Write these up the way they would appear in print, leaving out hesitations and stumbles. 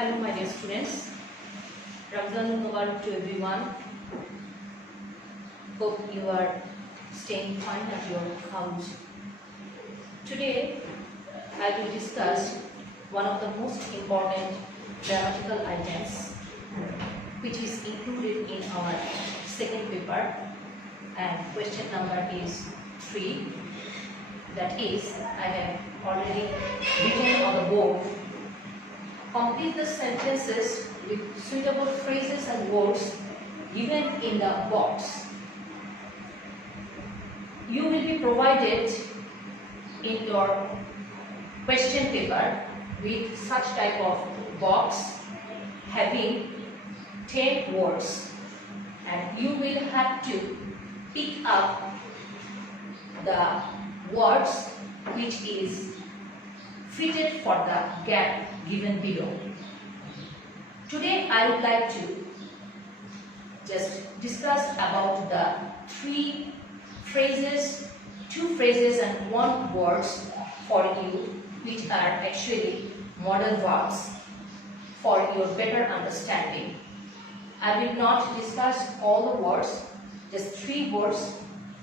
Hello my dear students, Ramzan Mubarak to everyone. Hope you are staying fine at your house. Today I will discuss one of the most important grammatical items which is included in our second paper, and question number is 3. That is, I have already written on the board. Complete the sentences with suitable phrases and words given in the box. You will be provided in your question paper with such type of box having 10 words, and you will have to pick up the words which is fitted for the gap given below. Today I would like to just discuss about the 3 phrases, 2 phrases and 1 words for you, which are actually modal verbs for your better understanding. I will not discuss all the words, just 3 words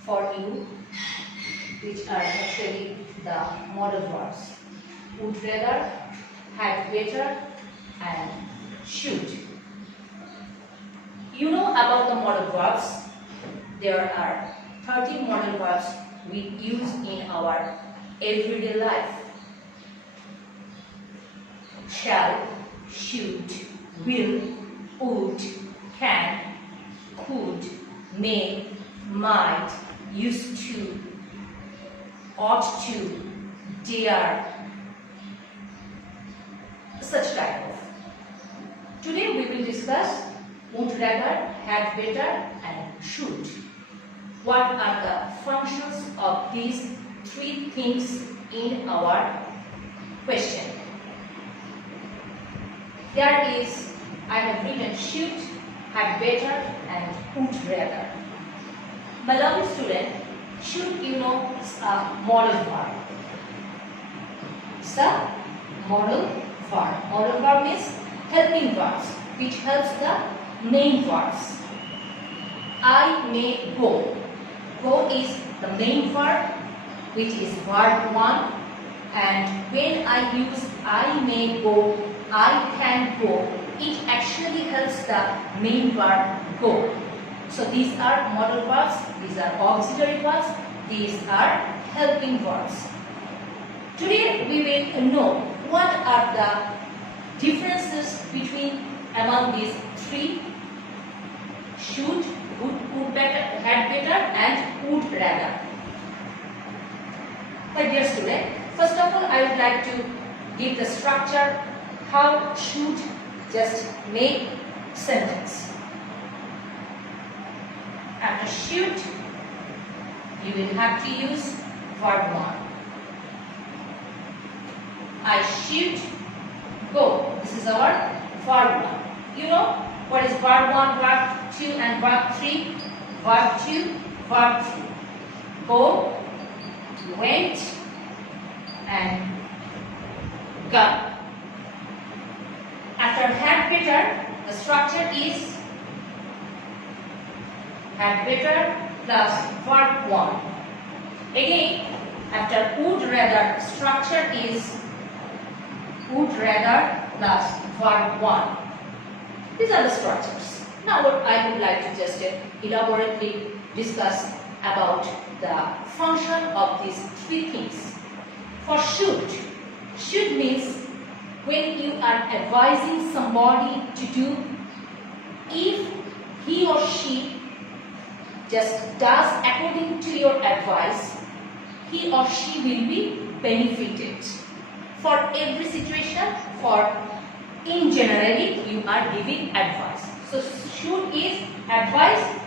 for you, which are actually the modal verbs: would rather, had better, and should. You know about the modal verbs. There are 30 modal verbs we use in our everyday life: shall, should, will, would, can, could, may, might, used to, ought to, dare, such type of. Today we will discuss would rather, had better, and should. What are the functions of these 3 things in our question? There is, I have written should, had better, and would rather. My lovely student, should, you know, is a modal verb. It's a modal verb. Modal verb means helping verbs which helps the main verbs. I may go. Go is the main verb, which is verb 1, and when I use I may go, I can go, it actually helps the main verb go. So these are modal verbs, these are auxiliary verbs, these are helping verbs. Today we will know what are the differences between among these 3: should, would better, had better, and would rather. My dear student, first of all I would like to give the structure how should just make sentence. After should, you will have to use verb 1. I should go. This is our verb 1. You know what is verb 1, verb 2 and verb 3? Verb 2, verb 3. Go, went, and gone. After had better, the structure is had better plus verb 1. Again, after would rather, structure is would rather plus verb 1. These are the structures. Now what I would like to just elaborately discuss about the function of these 3 things. For should means when you are advising somebody to do, if he or she just does according to your advice, he or she will be benefited. For every situation, for in generally you are giving advice. So should is advice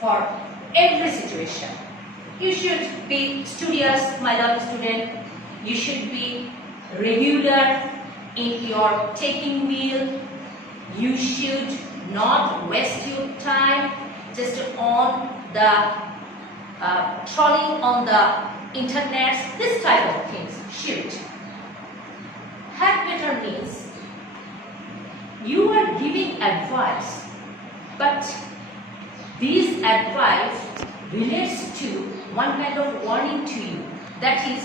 for every situation. You should be studious, my lovely student. You should be regular in your taking meal. You should not waste your time just on the trolling on the internet, this type of things. Should. Had better means you are giving advice, but this advice relates to one kind of warning to you. That is,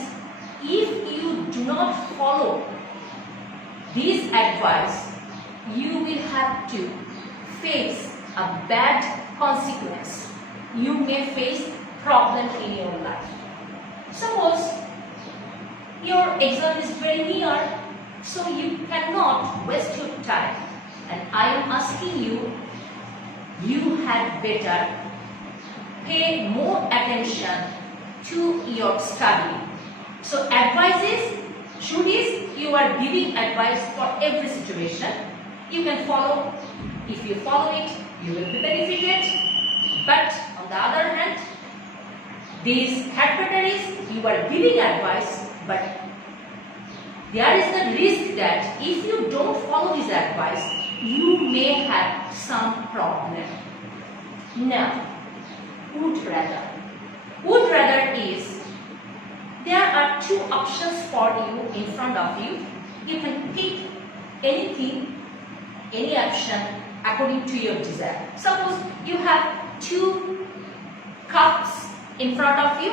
if you do not follow this advice, you will have to face a bad consequence. You may face problem in your life. Suppose your exam is very near, so you cannot waste your time, and I am asking you, you had better pay more attention to your study. So advice is, you are giving advice for every situation. You can follow. If you follow it, you will be benefited. But on the other hand, this had better is, you are giving advice, but there is the risk that if you don't follow this advice, you may have some problem. Now, would rather. Would rather is, there are two options for you in front of you. You can pick anything, any option according to your desire. Suppose you have two cups in front of you.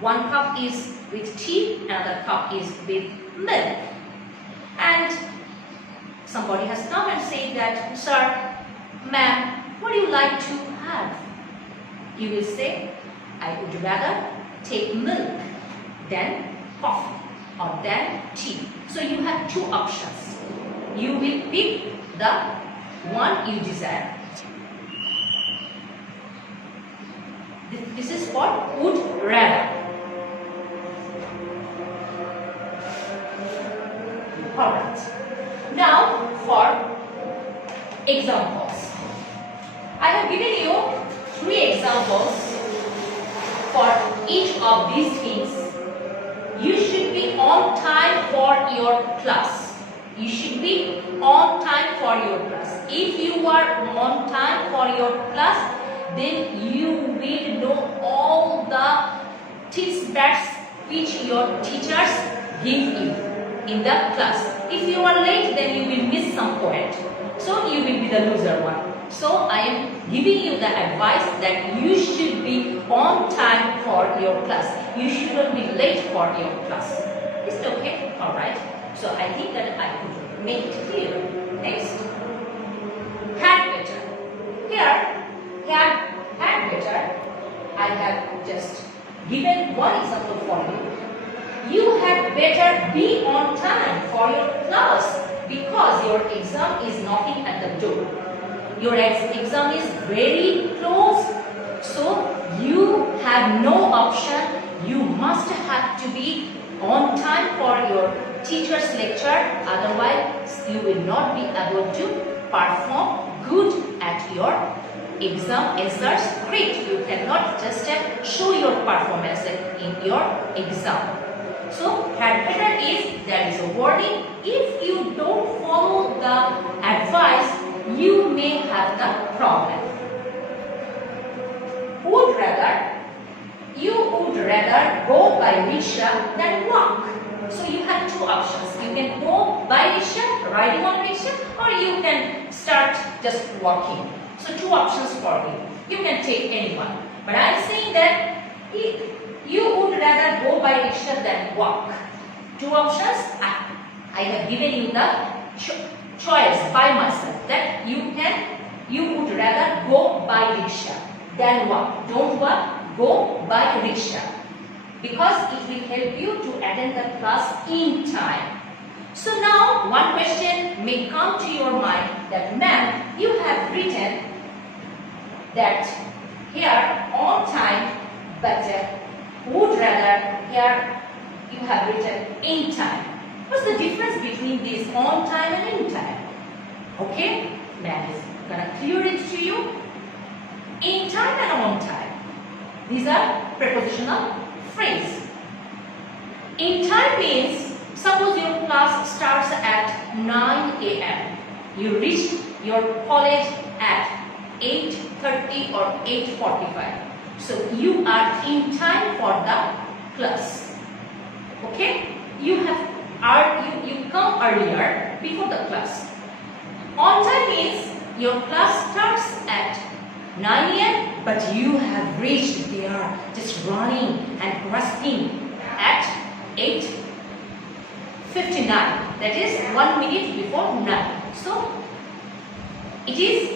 One cup is with tea, another cup is with milk. And somebody has come and said that, sir, ma'am, what do you like to have? You will say, I would rather take milk than coffee or than tea. So you have two options. You will pick the one you desire. This is what would rather. Alright. Now for examples. I have given you 3 examples for each of these things. You should be on time for your class. You should be on time for your class. If you are on time for your class, then you will know all the tips which your teachers give you in the class. If you are late, then you will miss some point. So you will be the loser one. So I am giving you the advice that you should be on time for your class. You shouldn't be late for your class. Is it okay? Alright. So I think that I could make it clear. Next. Had better. Here, had better. I have just given one example for you. You had better be on time for your class because your exam is knocking at the door. Your exam is very close, so you have no option. You must have to be on time for your teacher's lecture, otherwise you will not be able to perform good at your exam answer script. You cannot just show your performance in your exam. So had better is, there is a warning. If you don't follow the advice, you may have the problem. Would rather, you would rather go by rickshaw than walk. So you have two options. You can go by rickshaw, riding on rickshaw, or you can start just walking. So two options for you. You can take any one. But I am saying that you would rather go by rickshaw than walk. Two options. I have given you the choice by myself that you would rather go by rickshaw than walk. Don't walk, go by rickshaw, because it will help you to attend the class in time. So now one question may come to your mind that, ma'am, you have written that here on time, but would rather here you have written in time. What's the difference between this on time and in time? Okay, ma'am is gonna clear it to you. In time and on time, these are prepositional phrase. In time means, suppose your class starts at 9 a.m. You reach your college at 8:30 or 8:45. So you are in time for the class. Okay? You have you come earlier before the class. On time means your class starts at 9 a.m. but you have reached there just running and grasping at 8:59. That is 1 minute before 9. So it is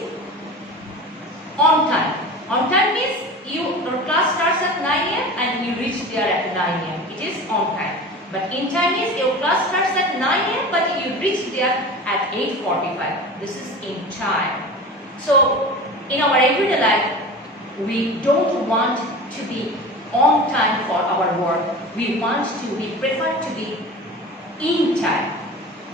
on time. On time means your class starts at 9 a.m. and you reach there at 9 a.m. It is on time. But in time means your class starts at 9 a.m. but you reach there at 8:45. This is in time. So in our everyday life, we don't want to be on time for our work. We prefer to be in time,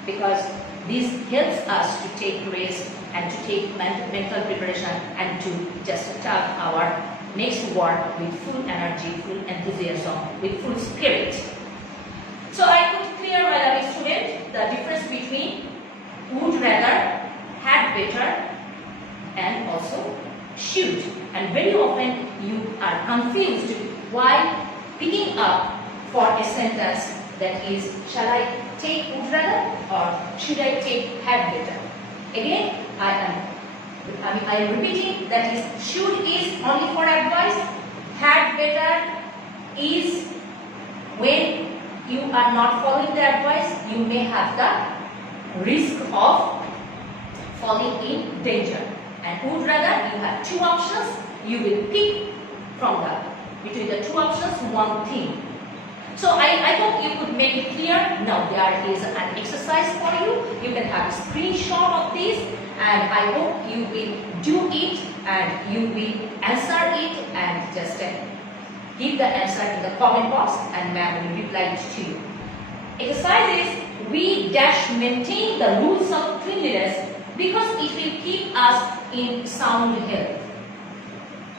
because this helps us to take rest and to take mental preparation and to just start our next work with full energy, full enthusiasm, with full spirit. So I could clear, my lovely student, the difference between would rather, had better, and also should. And very often you are confused while picking up for a sentence that is, shall I take would rather or should I take had better? Again, I am repeating, that is, should is only for advice, had better is when you are not following the advice, you may have the risk of falling in danger. And would rather, you have two options, you will pick from between the two options one thing. So I hope you could make it clear. Now there is an exercise for you. You can have a screenshot of this, and I hope you will do it and you will answer it and just give the answer in the comment box and ma'am will reply it to you. Exercise is, we dash maintain the rules of cleanliness because it will keep us in sound health.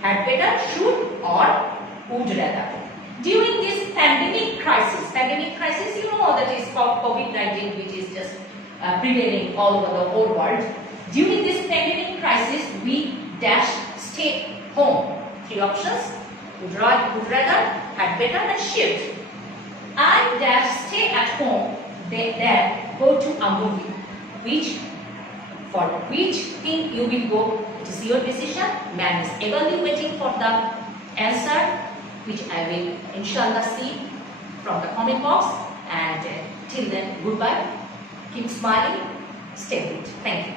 Had better, should, or would rather. During this pandemic crisis, you know that is called COVID-19, which is just prevailing all over the whole world. During this pandemic crisis, we dash stay home. Three options: would rather, had better, and should. I dash stay at home, then go to a movie. For which thing you will go, it is your decision. Man is evaluating for the answer, which I will inshallah see from the comment box. And till then, goodbye. Keep smiling. Stay good. Thank you.